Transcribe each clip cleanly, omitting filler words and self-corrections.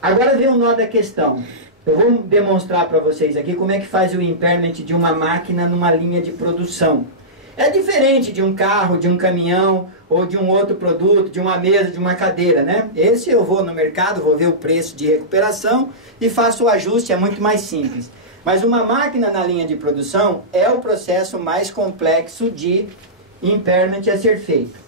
Agora vem o nó da questão. Eu vou demonstrar para vocês aqui como é que faz o impairment de uma máquina numa linha de produção. É diferente de um carro, de um caminhão, ou de um outro produto, de uma mesa, de uma cadeira, né? Esse eu vou no mercado, vou ver o preço de recuperação e faço o ajuste, é muito mais simples. Mas uma máquina na linha de produção é o processo mais complexo de impairment a ser feito.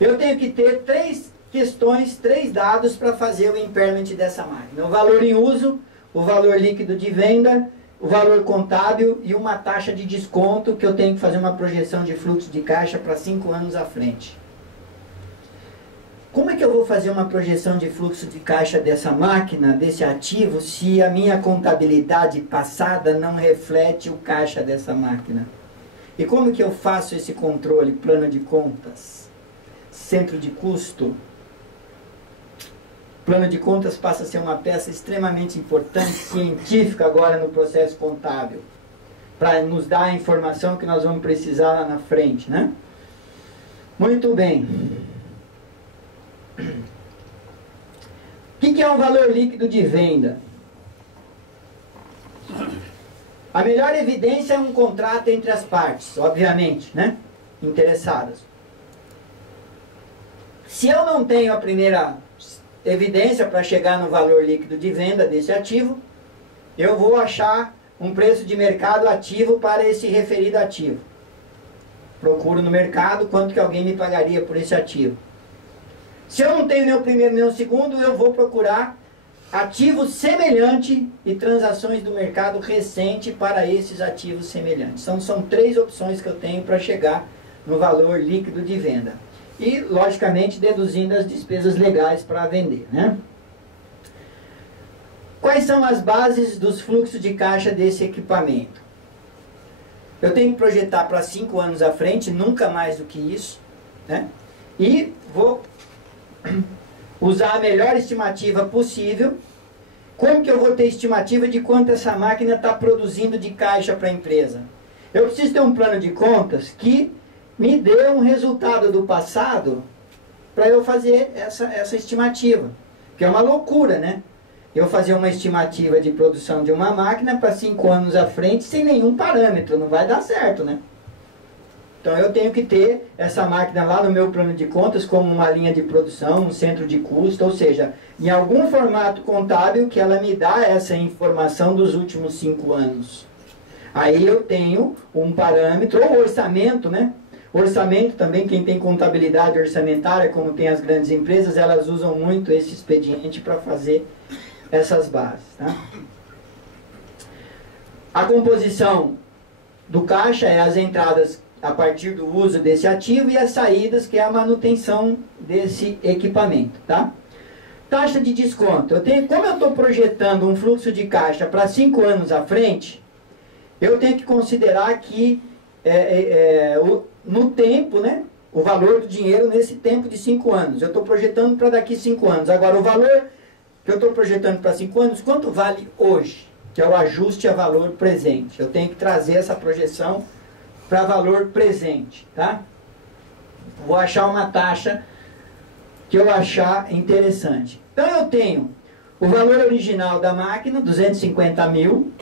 Eu tenho que ter três questões, três dados para fazer o impairment dessa máquina. O valor em uso, o valor líquido de venda, o valor contábil e uma taxa de desconto que eu tenho que fazer uma projeção de fluxo de caixa para 5 anos à frente. Como é que eu vou fazer uma projeção de fluxo de caixa dessa máquina, desse ativo, se a minha contabilidade passada não reflete o caixa dessa máquina? E como que eu faço esse controle? Plano de contas, centro de custo. Plano de contas passa a ser uma peça extremamente importante, científica agora no processo contábil, para nos dar a informação que nós vamos precisar lá na frente, né? Muito bem. O que é um valor líquido de venda? A melhor evidência é um contrato entre as partes, obviamente, né? Interessadas. Se eu não tenho a primeira evidência para chegar no valor líquido de venda desse ativo, eu vou achar um preço de mercado ativo para esse referido ativo. Procuro no mercado quanto que alguém me pagaria por esse ativo. Se eu não tenho nem o primeiro nem o segundo, eu vou procurar ativo semelhante e transações do mercado recente para esses ativos semelhantes. Então são três opções que eu tenho para chegar no valor líquido de venda. E, logicamente, deduzindo as despesas legais para vender, né? Quais são as bases dos fluxos de caixa desse equipamento? Eu tenho que projetar para 5 anos à frente, nunca mais do que isso, né? E vou usar a melhor estimativa possível. Como que eu vou ter estimativa de quanto essa máquina está produzindo de caixa para a empresa? Eu preciso ter um plano de contas que me dê um resultado do passado para eu fazer essa estimativa. Que é uma loucura, né? Eu fazer uma estimativa de produção de uma máquina para 5 anos à frente sem nenhum parâmetro. Não vai dar certo, né? Então eu tenho que ter essa máquina lá no meu plano de contas como uma linha de produção, um centro de custo, ou seja, em algum formato contábil que ela me dá essa informação dos últimos 5 anos. Aí eu tenho um parâmetro, ou orçamento, né? Orçamento também, quem tem contabilidade orçamentária, como tem as grandes empresas, elas usam muito esse expediente para fazer essas bases. Tá? A composição do caixa é as entradas a partir do uso desse ativo e as saídas, que é a manutenção desse equipamento. Tá? Taxa de desconto. Como eu estou projetando um fluxo de caixa para 5 anos à frente, eu tenho que considerar que no tempo, né, o valor do dinheiro nesse tempo de 5 anos. Eu estou projetando para daqui 5 anos. Agora, o valor que eu estou projetando para 5 anos, quanto vale hoje? Que é o ajuste a valor presente. Eu tenho que trazer essa projeção para valor presente. Tá? Vou achar uma taxa que eu achar interessante. Então, eu tenho o valor original da máquina, 250 mil.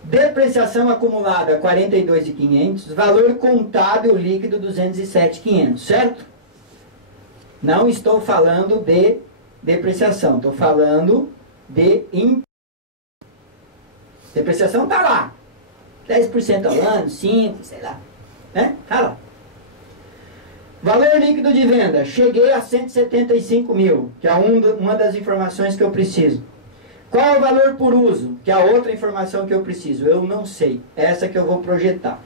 Depreciação acumulada 42.500, valor contábil líquido 207.500, certo? Não estou falando de depreciação, estou falando de depreciação está lá. 10% ao ano, 5%, sei lá. Né? Está lá. Valor líquido de venda, cheguei a 175 mil, que é uma das informações que eu preciso. Qual é o valor por uso? Que é a outra informação que eu preciso. Eu não sei. Essa que eu vou projetar.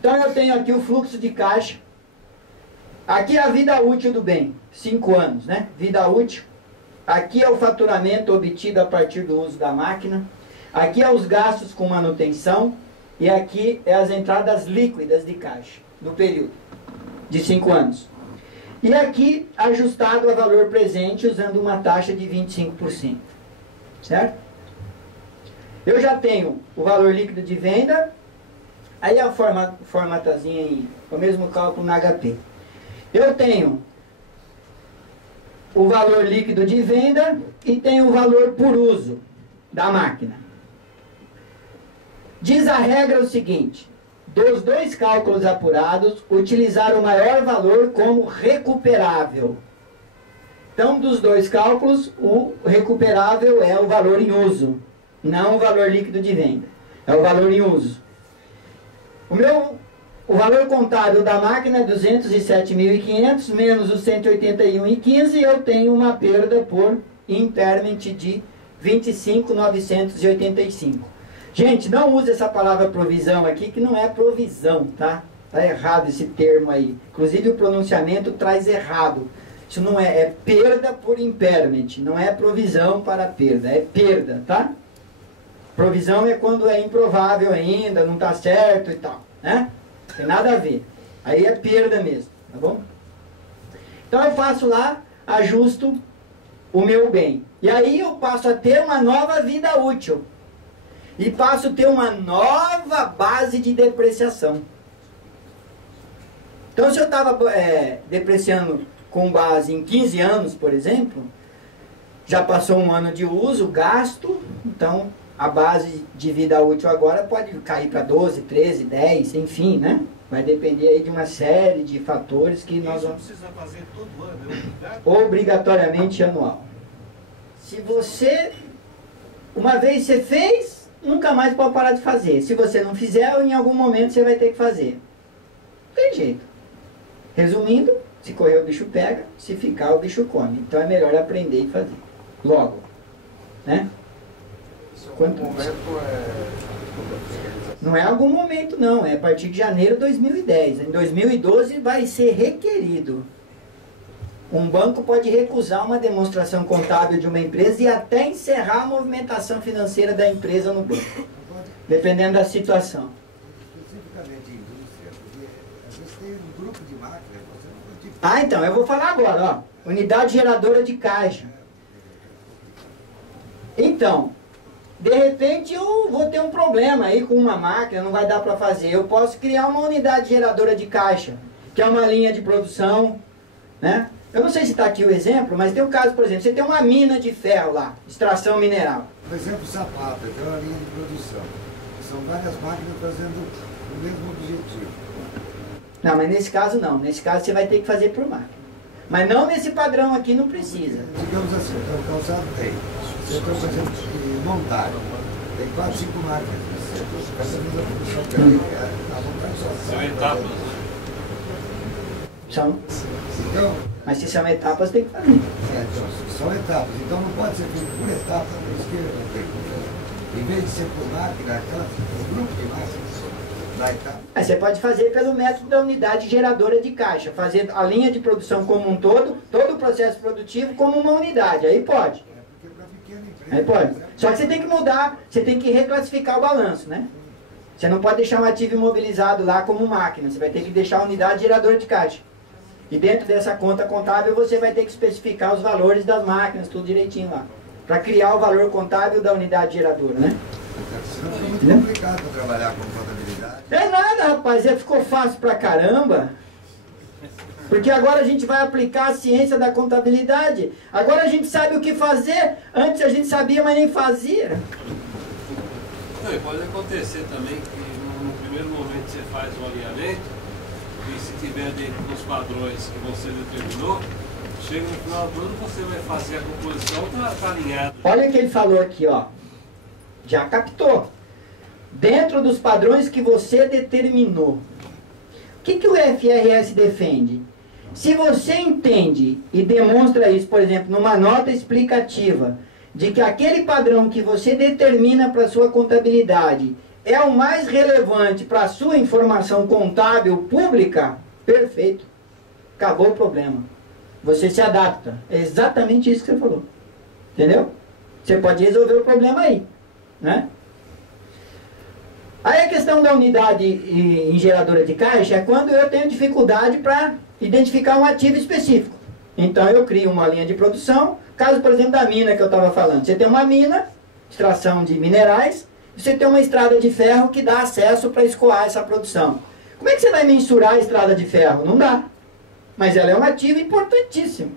Então eu tenho aqui o fluxo de caixa. Aqui é a vida útil do bem. 5 anos, né? Vida útil. Aqui é o faturamento obtido a partir do uso da máquina. Aqui é os gastos com manutenção. E aqui é as entradas líquidas de caixa no período de 5 anos. E aqui, ajustado a valor presente, usando uma taxa de 25%. Certo? Eu já tenho o valor líquido de venda. Aí a formatazinha aí, o mesmo cálculo na HP. Eu tenho o valor líquido de venda e tem o valor por uso da máquina. Diz a regra o seguinte: dos dois cálculos apurados, utilizar o maior valor como recuperável. Então, dos dois cálculos, o recuperável é o valor em uso, não o valor líquido de venda. É o valor em uso. O valor contábil da máquina é 207.500 menos os 181,15 e eu tenho uma perda por impairment de 25.985. Gente, não use essa palavra provisão aqui, que não é provisão, tá? Tá errado esse termo aí. Inclusive o pronunciamento traz errado. Isso não é perda por impairment, não é provisão para perda, é perda, tá? Provisão é quando é improvável ainda, não está certo e tal, né? Tem nada a ver. Aí é perda mesmo, tá bom? Então eu faço lá, ajusto o meu bem. E aí eu passo a ter uma nova vida útil. E passo a ter uma nova base de depreciação. Então se eu estava depreciando com base em 15 anos, por exemplo, já passou um ano de uso, gasto, então a base de vida útil agora pode cair para 12, 13, 10, enfim, né? Vai depender aí de uma série de fatores que nós vamos... Isso precisa fazer todo ano, é obrigatoriamente anual. Se você, uma vez você fez, nunca mais pode parar de fazer. Se você não fizer, em algum momento você vai ter que fazer. Não tem jeito. Resumindo, se correr o bicho pega, se ficar o bicho come. Então é melhor aprender e fazer. Logo. Né? Quanto momento não é algum momento não, é a partir de janeiro de 2010. Em 2012 vai ser requerido. Um banco pode recusar uma demonstração contábil de uma empresa e até encerrar a movimentação financeira da empresa no banco, dependendo da situação. Especificamente indústria, porque às vezes tem um grupo de máquinas, você não pode... Ah, então, eu vou falar agora, ó. Unidade geradora de caixa. Então, de repente eu vou ter um problema aí com uma máquina, não vai dar para fazer. Eu posso criar uma unidade geradora de caixa, que é uma linha de produção, né? Eu não sei se está aqui o exemplo, mas tem um caso, por exemplo, você tem uma mina de ferro lá, extração mineral. Por exemplo, sapato, que é uma linha de produção. São várias máquinas fazendo o mesmo objetivo. Não, mas nesse caso não. Nesse caso você vai ter que fazer por máquina. Mas não nesse padrão aqui, não precisa. Digamos assim, o calçado tem. Você está fazendo montagem. Tem 4, 5 máquinas. Você está fazendo a produção também. A montagem só. São etapas. São. Então, Mas se são etapas, tem que fazer. então, são etapas. Então não pode ser feito por etapa. Por isso que em vez de ser por máquina, um grupo de máquinas da etapa. Aí você pode fazer pelo método da unidade geradora de caixa. Fazer a linha de produção como um todo o processo produtivo como uma unidade. Aí pode. Porque para pequena empresa. Aí pode. Só que você tem que mudar, você tem que reclassificar o balanço, né? Você não pode deixar um ativo imobilizado lá como máquina. Você vai ter que deixar a unidade geradora de caixa. E dentro dessa conta contábil você vai ter que especificar os valores das máquinas, tudo direitinho lá. Para criar o valor contábil da unidade geradora, né? Senão fica muito complicado para trabalhar com contabilidade. É nada, rapaz. Ficou fácil pra caramba. Porque agora a gente vai aplicar a ciência da contabilidade. Agora a gente sabe o que fazer. Antes a gente sabia, mas nem fazia. Não, e pode acontecer também que no primeiro momento você faz o alinhamento e se tiver dentro dos padrões que você determinou, chega no final do ano você vai fazer a composição, tá alinhado. Olha o que ele falou aqui, ó. Já captou. Dentro dos padrões que você determinou. O que o FRS defende? Se você entende e demonstra isso, por exemplo, numa nota explicativa, de que aquele padrão que você determina para a sua contabilidade é o mais relevante para a sua informação contábil pública, perfeito. Acabou o problema. Você se adapta. É exatamente isso que você falou. Entendeu? Você pode resolver o problema aí. Né? Aí a questão da unidade em geradora de caixa é quando eu tenho dificuldade para identificar um ativo específico. Então eu crio uma linha de produção, caso por exemplo da mina que eu estava falando. Você tem uma mina, extração de minerais, e você tem uma estrada de ferro que dá acesso para escoar essa produção. Como é que você vai mensurar a estrada de ferro? Não dá. Mas ela é um ativo importantíssimo.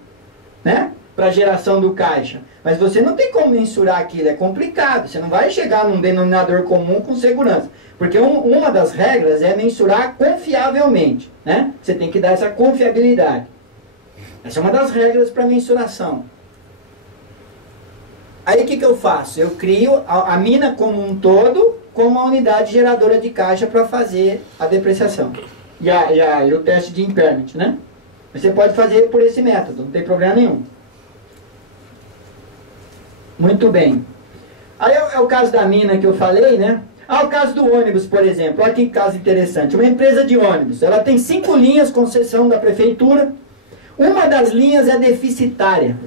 Né? para a geração do caixa. Mas você não tem como mensurar aquilo, é complicado. Você não vai chegar num denominador comum com segurança. Porque uma das regras é mensurar confiavelmente, né? Você tem que dar essa confiabilidade. Essa é uma das regras para mensuração. Aí o que eu faço? Eu crio a mina como um todo como uma unidade geradora de caixa para fazer a depreciação. E o teste de impairment, né? Você pode fazer por esse método, não tem problema nenhum. Muito bem. Aí é o caso da mina que eu falei, né? O caso do ônibus, por exemplo. Olha que caso interessante. Uma empresa de ônibus, ela tem 5 linhas, concessão da prefeitura. Uma das linhas é deficitária.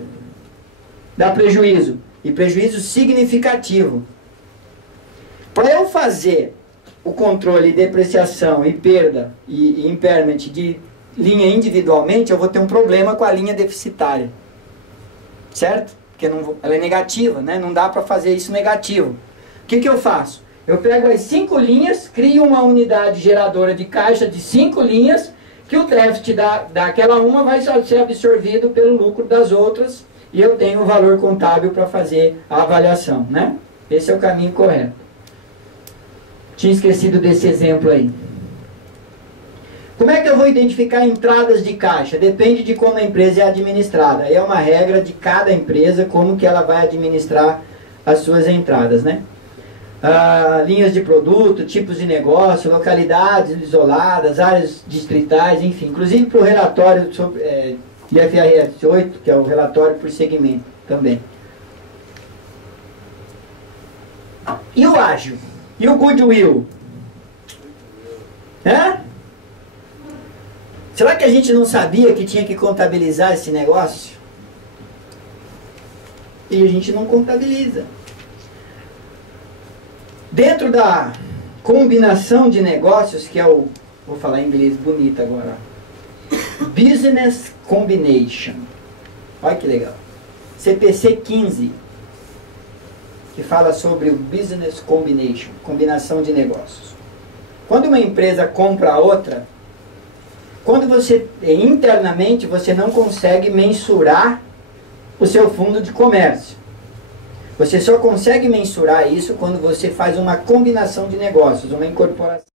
Dá prejuízo. E prejuízo significativo. Para eu fazer o controle, depreciação e perda e impairment de linha individualmente, eu vou ter um problema com a linha deficitária. Certo? Porque ela é negativa, né? Não dá para fazer isso negativo. O que eu faço? Eu pego as 5 linhas, crio uma unidade geradora de caixa de 5 linhas, que o déficit daquela uma vai ser absorvido pelo lucro das outras, e eu tenho o valor contábil para fazer a avaliação, né? Esse é o caminho correto. Tinha esquecido desse exemplo aí. Como é que eu vou identificar entradas de caixa? Depende de como a empresa é administrada. É uma regra de cada empresa, como que ela vai administrar as suas entradas, né? Linhas de produto, tipos de negócio, localidades isoladas, áreas distritais, enfim. Inclusive para o relatório sobre IFRS 8, que é o relatório por segmento também. E o ágil? E o goodwill? Será que a gente não sabia que tinha que contabilizar esse negócio? E a gente não contabiliza. Dentro da combinação de negócios, que é o... Vou falar em inglês bonito agora. Business Combination. Olha que legal. CPC 15. Que fala sobre o Business Combination. Combinação de negócios. Quando uma empresa compra a outra, quando você, internamente, você não consegue mensurar o seu fundo de comércio. Você só consegue mensurar isso quando você faz uma combinação de negócios, uma incorporação.